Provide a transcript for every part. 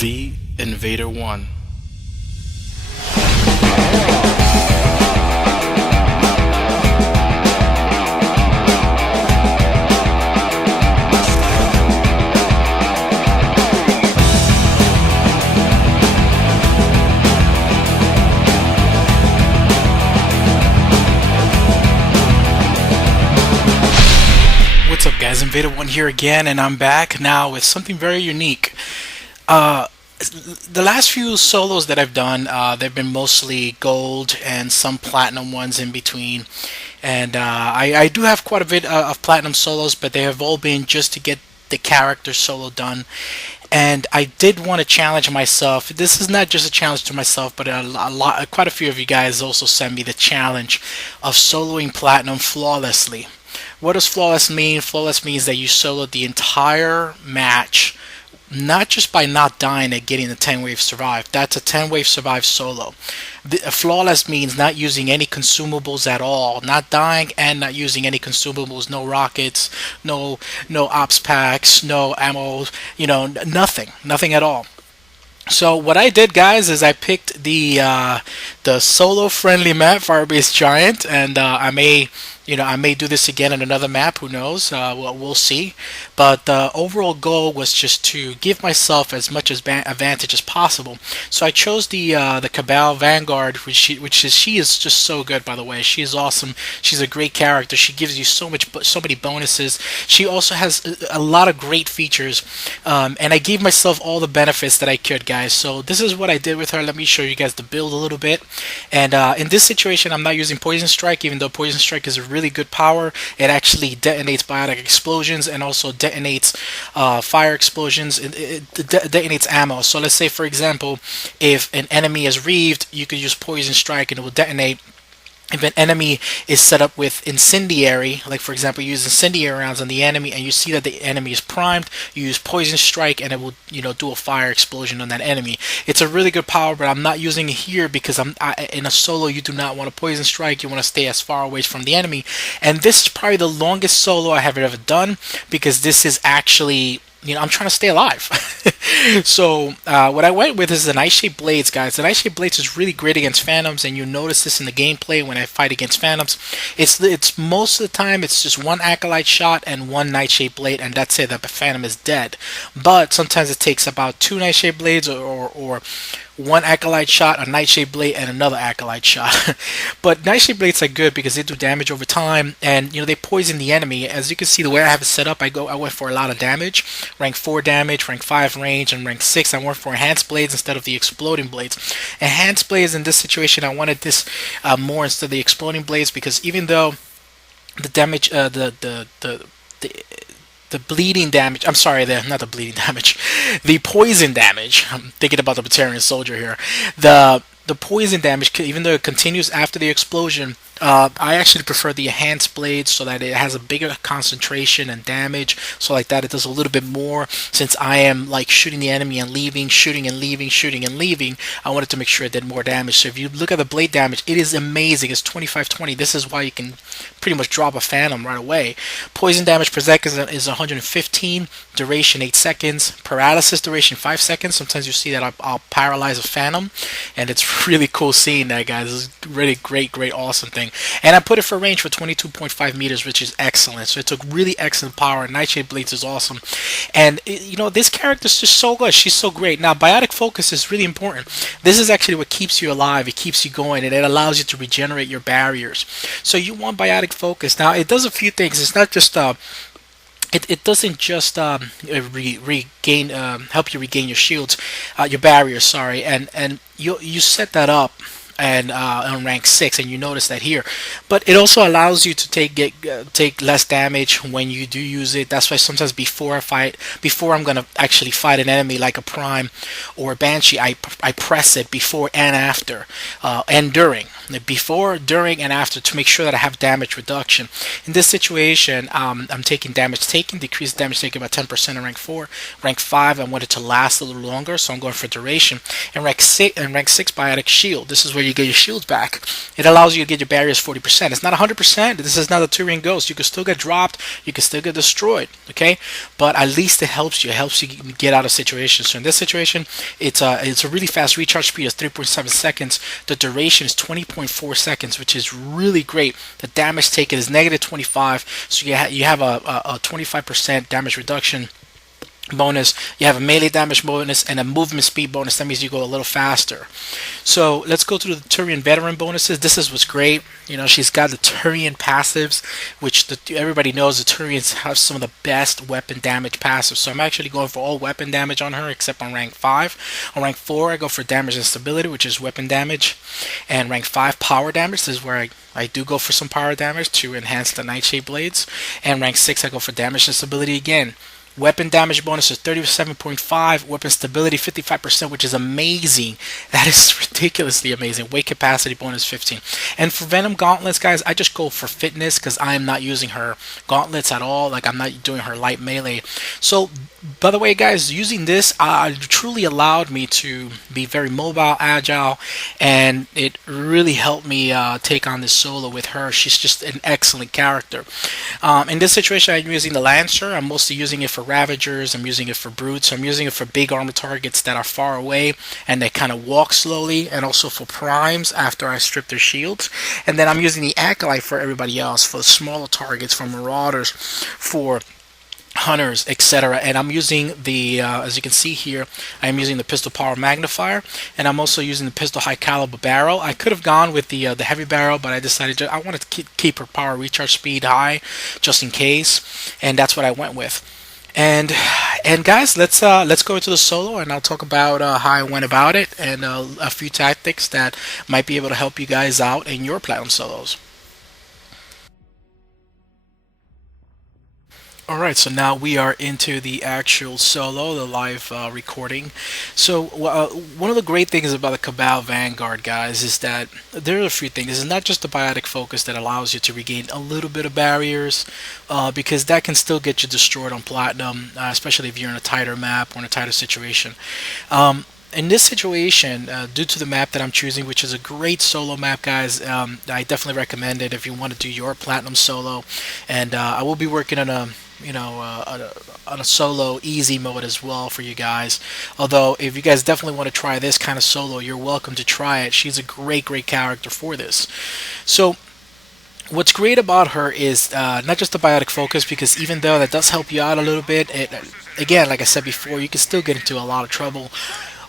The Invader 1. What's up guys, Invader 1 here again, and I'm back now with something very unique. The last few solos that I've done, they've been mostly gold and some platinum ones in between. And I do have quite a bit of platinum solos, but they have all been just to get the character solo done. And I did want to challenge myself. This is not just a challenge to myself, but quite a few of you guys also sent me the challenge of soloing platinum flawlessly. What does flawless mean? Flawless means that you solo the entire match, not just by not dying and getting the 10 wave survive. That's a 10 wave survive solo. Flawless means not using any consumables at all, not dying and not using any consumables, no rockets, no ops packs, no ammo, nothing at all. So what I did, guys, is I picked the solo friendly map, Firebase Giant, and I may do this again on another map. Who knows? We'll see. But the overall goal was just to give myself as much advantage as possible. So I chose the Cabal Vanguard, she is just so good. By the way, she is awesome. She's a great character. She gives you so many bonuses. She also has a lot of great features, and I gave myself all the benefits that I could, guys. So this is what I did with her. Let me show you guys the build a little bit. And in this situation, I'm not using Poison Strike, even though Poison Strike is a really good power. It actually detonates biotic explosions and also detonates fire explosions. It detonates ammo. So let's say, for example, if an enemy is reaved, you could use Poison Strike and it will detonate. If an enemy is set up with incendiary, like for example you use incendiary rounds on the enemy and you see that the enemy is primed, you use Poison Strike and it will do a fire explosion on that enemy. It's a really good power, but I'm not using it here because in a solo you do not want to Poison Strike. You want to stay as far away from the enemy, and this is probably the longest solo I have ever done because this is actually, I'm trying to stay alive. So what I went with is the Nightshade Blades, guys. The Nightshade Blades is really great against Phantoms, and you'll notice this in the gameplay when I fight against Phantoms. It's most of the time it's just one Acolyte shot and one Nightshade Blade, and that's it. That the Phantom is dead. But sometimes it takes about two Nightshade Blades or one Acolyte shot, a Nightshade Blade, and another Acolyte shot. But Nightshade Blades are good because they do damage over time, and they poison the enemy. As you can see, the way I have it set up, I went for a lot of damage. Rank 4 damage, rank 5 range, and rank 6 I went for Enhanced Blades instead of the Exploding Blades. Enhanced Blades in this situation, I wanted this more instead of the Exploding Blades because even though the damage, the bleeding damage, I'm sorry, not the bleeding damage, the poison damage, I'm thinking about the Turian soldier here, the poison damage, even though it continues after the explosion, I actually prefer the Enhanced Blades so that it has a bigger concentration and damage, so like that it does a little bit more. Since I am like shooting the enemy and leaving, shooting and leaving, shooting and leaving, I wanted to make sure it did more damage. So if you look at the blade damage, it is amazing. It's 2520. This is why you can pretty much drop a Phantom right away. Poison damage per second is 115, duration 8 seconds, paralysis duration 5 seconds. Sometimes you see that I'll paralyze a Phantom, and it's really cool seeing that, guys. It's really great, awesome thing. And I put it for range for 22.5 meters, which is excellent. So it's a really excellent power. Nightshade Blades is awesome. And, this character is just so good. She's so great. Now, Biotic Focus is really important. This is actually what keeps you alive. It keeps you going, and it allows you to regenerate your barriers. So you want Biotic Focus. Now, it does a few things. It's not just... It doesn't just regain, help you regain your shields, your barriers, sorry, and you set that up and on rank 6, and you notice that here, but it also allows you to take less damage when you do use it. That's why sometimes before I'm gonna actually fight an enemy like a Prime or a Banshee, I press it before and after and during. before, during, and after to make sure that I have damage reduction. In this situation, I'm taking damage taken, decreased damage taken by 10% in rank 4. Rank 5, I want it to last a little longer, so I'm going for duration. And rank 6 biotic shield. This is where you get your shields back. It allows you to get your barriers 40%. It's not 100%. This is not a Turian ghost. You can still get dropped. You can still get destroyed. Okay, but at least it helps you. It helps you get out of situations. So in this situation, it's a really fast recharge speed of 3.7 seconds. The duration is 20.4 seconds, which is really great. The damage taken is negative 25, so you have a 25% damage reduction bonus. You have a melee damage bonus and a movement speed bonus. That means you go a little faster. So let's go through the Turian veteran bonuses. This is what's great. You know, she's got the Turian passives, which everybody knows the Turians have some of the best weapon damage passives. So I'm actually going for all weapon damage on her except on rank 5. On rank 4 I go for damage and stability, which is weapon damage, and rank 5 power damage. This is where I do go for some power damage to enhance the Nightshade blades. And rank 6 I go for damage and stability again. Weapon damage bonus is 37.5, weapon stability 55%, which is amazing. That is ridiculously amazing. Weight capacity bonus 15. And for Venom gauntlets, guys, I just go for fitness because I am not using her gauntlets at all. Like, I'm not doing her light melee. So, by the way, guys, using this truly allowed me to be very mobile, agile, and it really helped me take on this solo with her. She's just an excellent character. In this situation, I'm using the Lancer. I'm mostly using it for Ravagers. I'm using it for Brutes. I'm using it for big armor targets that are far away and they kind of walk slowly, and also for Primes after I strip their shields. And then I'm using the Acolyte for everybody else, for smaller targets, for Marauders, for Hunters, etc. And I'm using the, as you can see here, I'm using the pistol power magnifier, and I'm also using the pistol high caliber barrel. I could have gone with the heavy barrel, but I decided I wanted to keep her power recharge speed high, just in case, and that's what I went with. And guys, let's go into the solo, and I'll talk about how I went about it and a few tactics that might be able to help you guys out in your platinum solos. Alright, so now we are into the actual solo, the live recording. So one of the great things about the Cabal Vanguard, guys, is that there are a few things. This is not just the biotic focus that allows you to regain a little bit of barriers, because that can still get you destroyed on platinum, especially if you're in a tighter map or in a tighter situation. In this situation, due to the map that I'm choosing, which is a great solo map, guys, I definitely recommend it if you want to do your platinum solo. And I will be working on a on a solo easy mode as well for you guys. Although if you guys definitely want to try this kind of solo, you're welcome to try it. She's a great character for this. So what's great about her is not just the biotic focus, because even though that does help you out a little bit, again, like I said before, you can still get into a lot of trouble.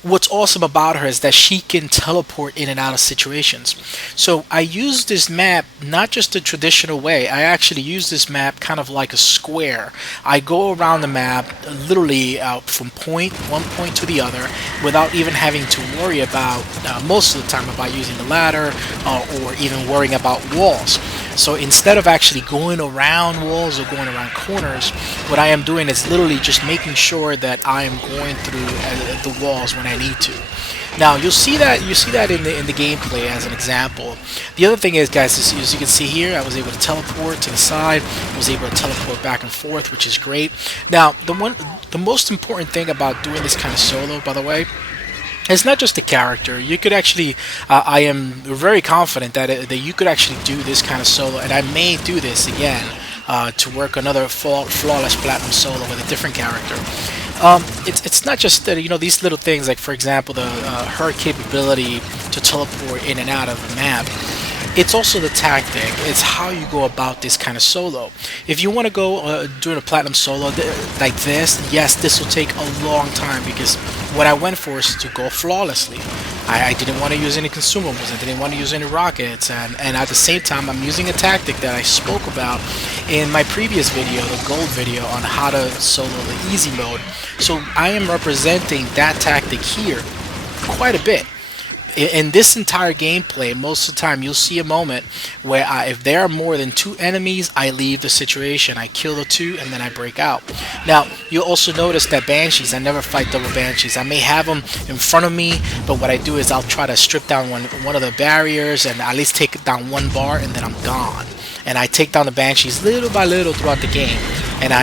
What's awesome about her is that she can teleport in and out of situations. So I use this map not just the traditional way. I actually use this map kind of like a square. I go around the map literally from one point to the other without even having to worry about, most of the time, about using the ladder or even worrying about walls. So instead of actually going around walls or going around corners, what I am doing is literally just making sure that I am going through the walls when I need to. Now you'll see that in the gameplay as an example. The other thing is, guys, as you can see here, I was able to teleport to the side. I was able to teleport back and forth, which is great. Now the most important thing about doing this kind of solo, by the way, it's not just the character. You could actually, I am very confident that you could actually do this kind of solo, and I may do this again to work another flawless platinum solo with a different character. It's not just that, these little things, like for example her capability to teleport in and out of the map. It's also the tactic. It's how you go about this kind of solo. If you want to go doing a platinum solo like this, yes, this will take a long time, because what I went for is to go flawlessly. I didn't want to use any consumables. I didn't want to use any rockets, and at the same time, I'm using a tactic that I spoke about in my previous video, the gold video, on how to solo the easy mode. So I am representing that tactic here quite a bit. in this entire gameplay, most of the time you'll see a moment where if there are more than two enemies, I leave the situation. I kill the two and then I break out. Now, you'll also notice that Banshees, I never fight double Banshees. I may have them in front of me, but what I do is I'll try to strip down one of the barriers and at least take down one bar, and then I'm gone. And I take down the Banshees little by little throughout the game. And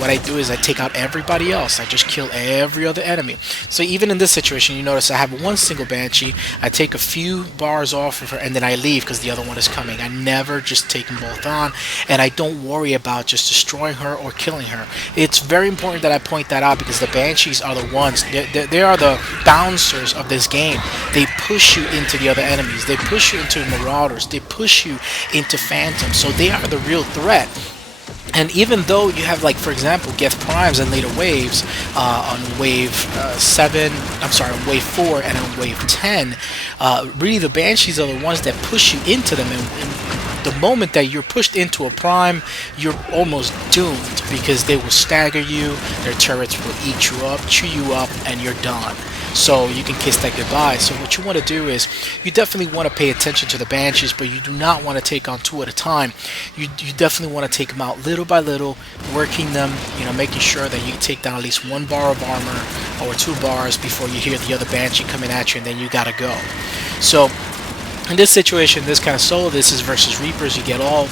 what I do is I take out everybody else. I just kill every other enemy. So even in this situation, you notice I have one single Banshee. I take a few bars off of her, and then I leave because the other one is coming. I never just take them both on, and I don't worry about just destroying her or killing her. It's very important that I point that out, because the Banshees are the ones, they are the bouncers of this game. They push you into the other enemies. They push you into Marauders. They push you into Phantoms. So they are the real threat. And even though you have, like, for example, Geth Primes and later waves on wave 7, I'm sorry, on wave 4 and on wave 10, really the Banshees are the ones that push you into them. And the moment that you're pushed into a Prime, you're almost doomed, because they will stagger you, their turrets will eat you up, chew you up, and you're done. So you can kiss that goodbye. So what you want to do is, you definitely want to pay attention to the Banshees, but you do not want to take on two at a time. You definitely want to take them out little by little, working them, making sure that you take down at least one bar of armor or 2 bars before you hear the other Banshee coming at you, and then you gotta go. So in this situation, this kind of solo, this is versus Reapers. You get all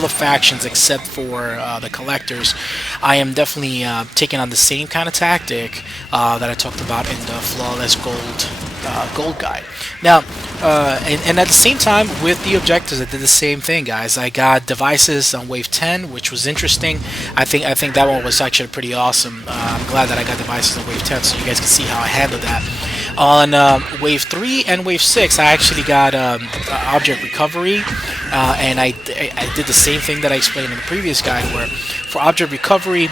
the factions except for the Collectors. I am definitely taking on the same kind of tactic that I talked about in the Flawless Gold Guide. Now, and at the same time, with the objectives, I did the same thing, guys. I got devices on wave 10, which was interesting. I think that one was actually pretty awesome. I'm glad that I got devices on wave 10, so you guys can see how I handled that. On wave 3 and wave 6, I actually got object recovery, and I did the same thing that I explained in the previous guide, where for object recovery,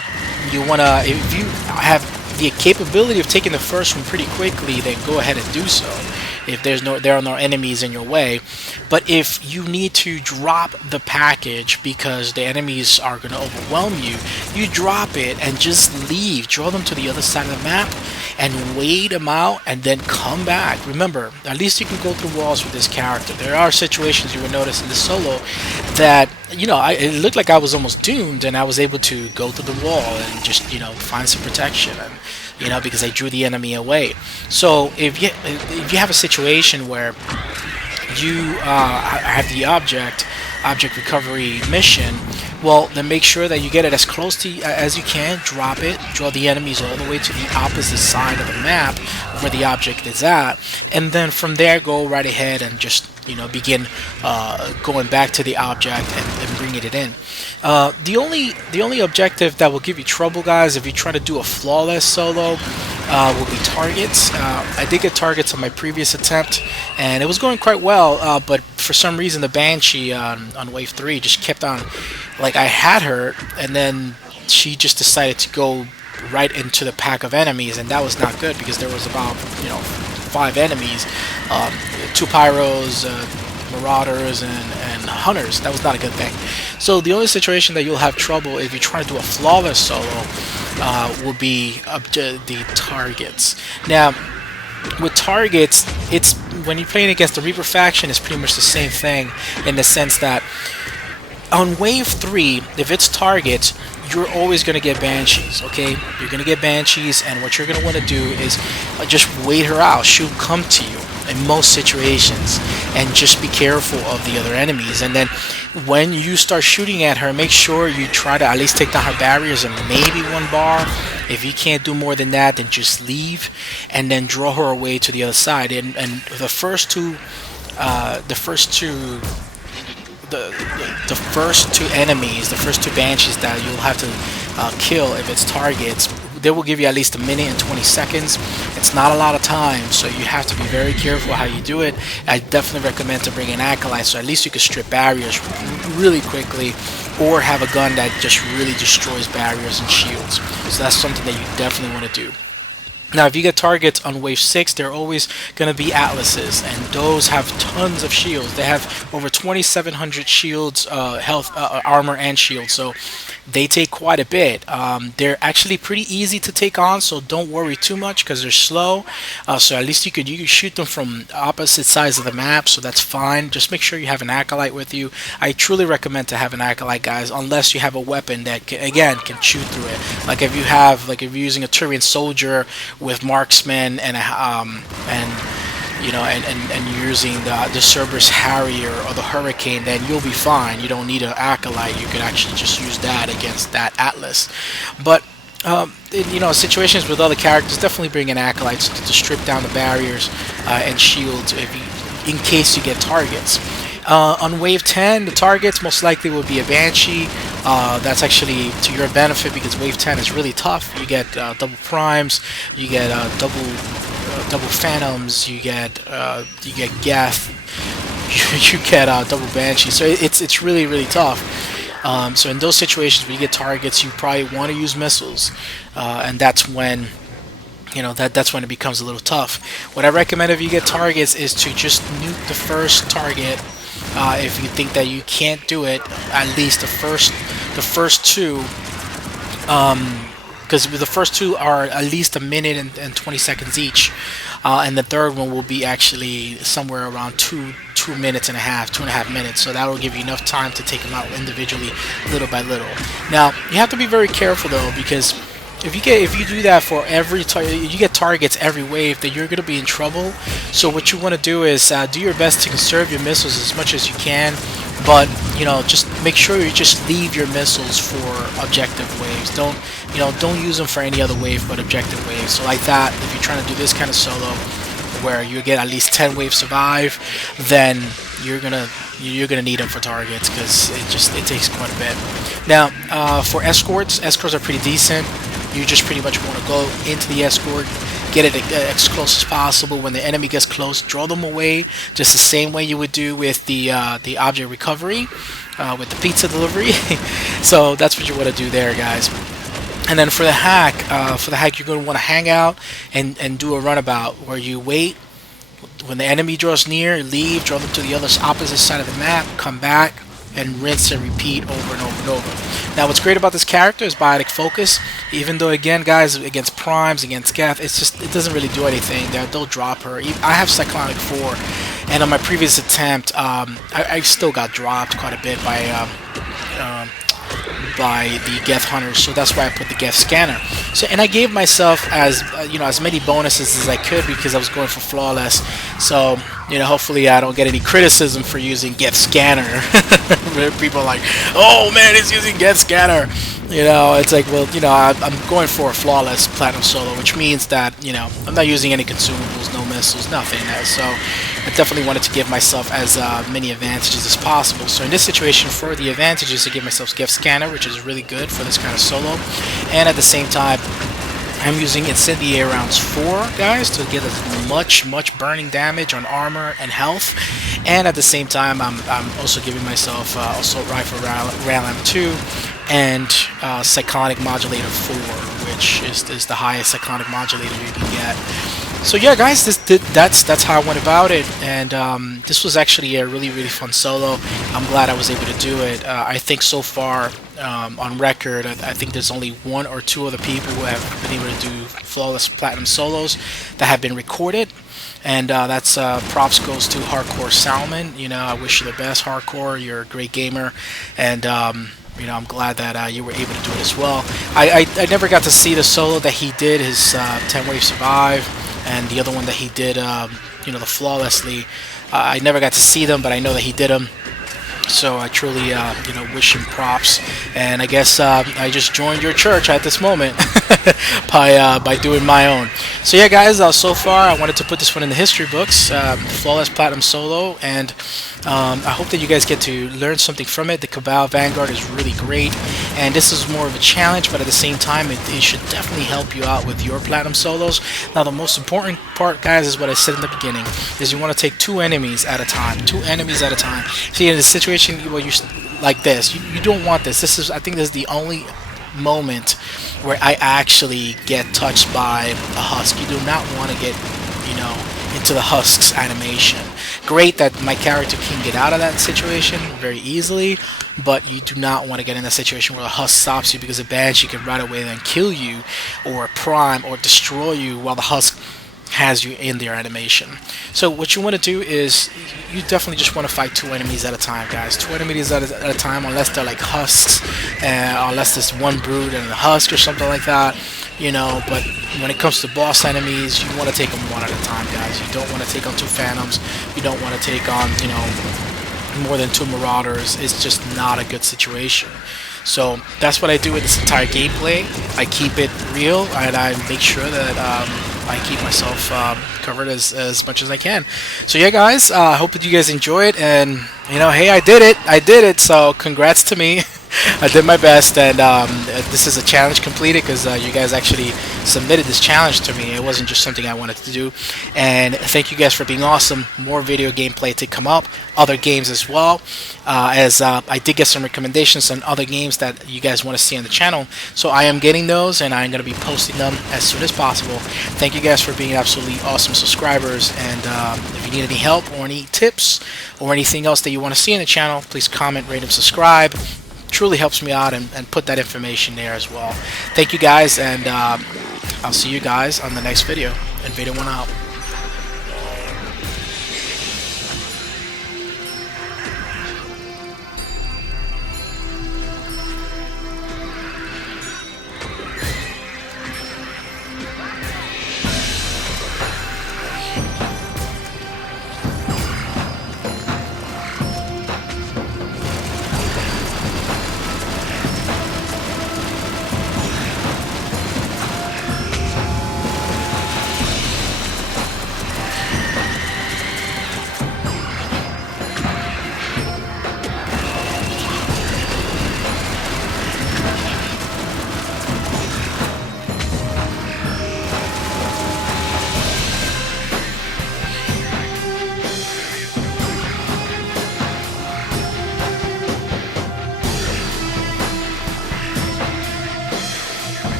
you want to, if you have the capability of taking the first one pretty quickly, then go ahead and do so, if there are no enemies in your way. But if you need to drop the package because the enemies are going to overwhelm you, you drop it and just leave. Draw them to the other side of the map and wait them out, and then come back. Remember, at least you can go through walls with this character. There are situations you will notice in the solo that, it looked like I was almost doomed, and I was able to go through the wall and just, find some protection, and because I drew the enemy away. So if you have a situation where you have the object recovery mission, well, then make sure that you get it as close to as you can. Drop it, draw the enemies all the way to the opposite side of the map where the object is at, and then from there go right ahead and just begin going back to the object and bringing it in. The only objective that will give you trouble, guys, if you try to do a flawless solo, will be targets. I did get targets on my previous attempt, and it was going quite well, but for some reason the Banshee on wave 3 just kept on, like, I had her, and then she just decided to go right into the pack of enemies, and that was not good, because there was about 5 enemies, 2 pyros, marauders, and hunters. That was not a good thing. So the only situation that you'll have trouble if you try to do a flawless solo will be the targets. Now, with targets, it's when you're playing against the Reaper faction, it's pretty much the same thing, in the sense that on wave 3, if it's targets, you're always going to get Banshees, okay? You're going to get Banshees, and what you're going to want to do is just wait her out. She'll come to you in most situations, and just be careful of the other enemies. And then when you start shooting at her, make sure you try to at least take down her barriers and maybe 1 bar. If you can't do more than that, then just leave, and then draw her away to the other side. And the first two enemies, the first 2 Banshees that you'll have to kill if it's targets, they will give you at least 1 minute and 20 seconds. It's not a lot of time, so you have to be very careful how you do it. I definitely recommend to bring an Acolyte, so at least you can strip barriers really quickly, or have a gun that just really destroys barriers and shields. So that's something that you definitely want to do. Now, if you get targets on wave 6, they're always going to be Atlases, and those have tons of shields. They have over 2,700 shields, health, armor, and shields. So they take quite a bit. They're actually pretty easy to take on, so don't worry too much because they're slow. So at least you could shoot them from opposite sides of the map, so that's fine. Just make sure you have an acolyte with you. I truly recommend to have an acolyte, guys, unless you have a weapon that again can shoot through it. Like if you're using a Turian soldier with marksman and you're using the Cerberus Harrier or the Hurricane, then you'll be fine. You don't need an acolyte. You could actually just use that against that Atlas. But situations with other characters, definitely bring in acolytes to strip down the barriers and shields in case you get targets. On wave 10, the targets most likely will be a Banshee. That's actually to your benefit because wave 10 is really tough. You get double primes, you get double phantoms, you get Geth, you get double Banshee. So it's really tough. So in those situations where you get targets, you probably want to use missiles, and that's when that's when it becomes a little tough. What I recommend if you get targets is to just nuke the first target. If you think that you can't do it, at least the first two, because the first two are at least a minute and 20 seconds each, and the third one will be actually somewhere around 2.5 minutes. So that will give you enough time to take them out individually, little by little. Now you have to be very careful though, because if you do that for every you get targets every wave, then you're going to be in trouble. So what you want to do is do your best to conserve your missiles as much as you can, but just make sure you just leave your missiles for objective waves. Don't use them for any other wave but objective waves. So like that, if you're trying to do this kind of solo where you get at least 10 waves survive, then you're gonna need them for targets because it takes quite a bit. Now for escorts are pretty decent. You just pretty much want to go into the escort, get it as close as possible. When the enemy gets close, draw them away, just the same way you would do with the object recovery, with the pizza delivery. So that's what you want to do there, guys. And then for the hack, you're going to want to hang out and do a runabout where you wait. When the enemy draws near, leave, draw them to the opposite side of the map, come back, and rinse and repeat over and over and over. Now what's great about this character is biotic focus. Even though again guys, against primes, against Geth, it doesn't really do anything. They'll drop her. I have Cyclonic 4, and on my previous attempt I still got dropped quite a bit by the Geth hunters, so that's why I put the Geth scanner. So, and I gave myself as many bonuses as I could because I was going for flawless. So hopefully I don't get any criticism for using Geth scanner. People are like, oh man, he's using Geth scanner. It's like, well, I'm going for a flawless platinum solo, which means that I'm not using any consumables, no missiles, nothing. So I definitely wanted to give myself as many advantages as possible. So in this situation, for the advantages, I give myself Geth scanner, which is really good for this kind of solo, and at the same time I'm using Incendiary rounds 4, guys, to get as much burning damage on armor and health. And at the same time, I'm also giving myself Assault Rifle Ralam 2 and Cyclonic Modulator 4, which is the highest Cyclonic Modulator you can get. So yeah, guys, that's how I went about it, and this was actually a really fun solo. I'm glad I was able to do it. I think so far on record, I think there's only 1 or 2 other people who have been able to do flawless platinum solos that have been recorded, and that's props goes to Hardcore Salmon. I wish you the best, Hardcore. You're a great gamer, and I'm glad that you were able to do it as well. I never got to see the solo that he did, his 10 wave survive, and the other one that he did, the flawlessly. I never got to see them, but I know that he did them. So I truly, wish him props. And I guess I just joined your church at this moment by doing my own. So yeah, guys, so far I wanted to put this one in the history books, flawless platinum solo, and I hope that you guys get to learn something from it. The Cabal Vanguard is really great, and this is more of a challenge, but at the same time, it should definitely help you out with your platinum solos. Now, the most important part, guys, is what I said in the beginning, is you want to take 2 enemies at a time. 2 enemies at a time. See, in a situation where you like this, you don't want this. I think this is the only moment where I actually get touched by a husk. You do not want to get into the husks animation. Great that my character can get out of that situation very easily, but you do not want to get in a situation where a husk stops you, because a Banshee can right away then kill you or prime or destroy you while the husk has you in their animation. So what you want to do is you definitely just want to fight 2 enemies at a time, guys. 2 enemies at a time, unless they're like husks, unless there's one brood and a husk or something like that, you know. But when it comes to boss enemies, you want to take them 1 at a time, guys. You don't want to take on 2 phantoms. You don't want to take on, you know, more than 2 marauders. It's just not a good situation. So that's what I do with this entire gameplay. I keep it real, and I make sure that I keep myself covered as much as I can. So yeah, guys, I hope that you guys enjoy it, and you know, hey, I did it, so congrats to me. I did my best, and this is a challenge completed, because you guys actually submitted this challenge to me. It wasn't just something I wanted to do. And thank you guys for being awesome. More video gameplay to come up, other games as well, as I did get some recommendations on other games that you guys want to see on the channel. So I am getting those, and I'm going to be posting them as soon as possible. Thank you guys for being absolutely awesome subscribers, and if you need any help or any tips or anything else that you want to see in the channel, please comment, rate, and subscribe. Truly helps me out, and put that information there as well. Thank you guys, and I'll see you guys on the next video. Invader 1 out.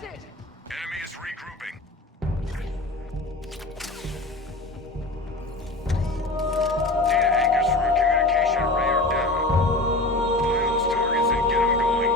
That's it! Enemy is regrouping. Data anchors for our communication array are down. Find those targets and get them going.